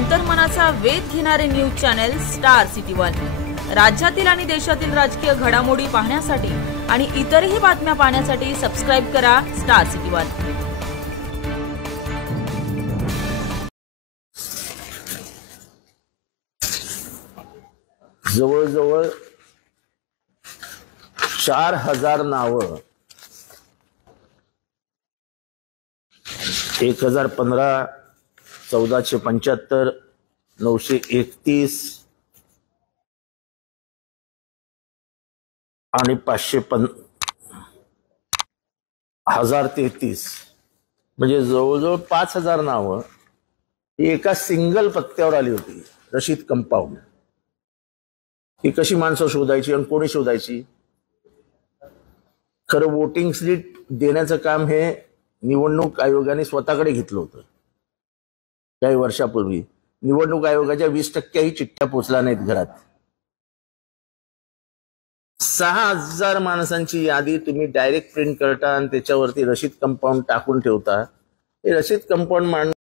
अंतर्मनाचा वेध घेणारे news channel star city one. राज्यातील आणि देशातील राजकीय घडामोडी पाहण्यासाठी आणि इतरही बातम्या पाहण्यासाठी सबस्क्राइब करा स्टार सिटी वन। जवळजवळ 4000 नावं 1015 1475 931 आणि 1033 म्हणजे जवळजवळ 5000 नावं ही एका सिंगल पत्त्यावर आली होती। रशीद कंपाऊंड ही कशी माणसं शोधायची आणि कोणी शोधायची? खरं वोटिंग स्लिप देण्याचं काम हे निवडणूक आयोगाने स्वतःकडे घेतलं होतं। काही वर्षापूर्वी निवडणूक आयोगाच्या 20% चिठ्ठ्या पोचल्या नाहीत घरात। 6000 माणसांची यादी तुम्ही डायरेक्ट प्रिंट करता आणि त्याच्यावरती रशीद कंपाऊंड टाकून ठेवता। हे रशीद कंपाऊंड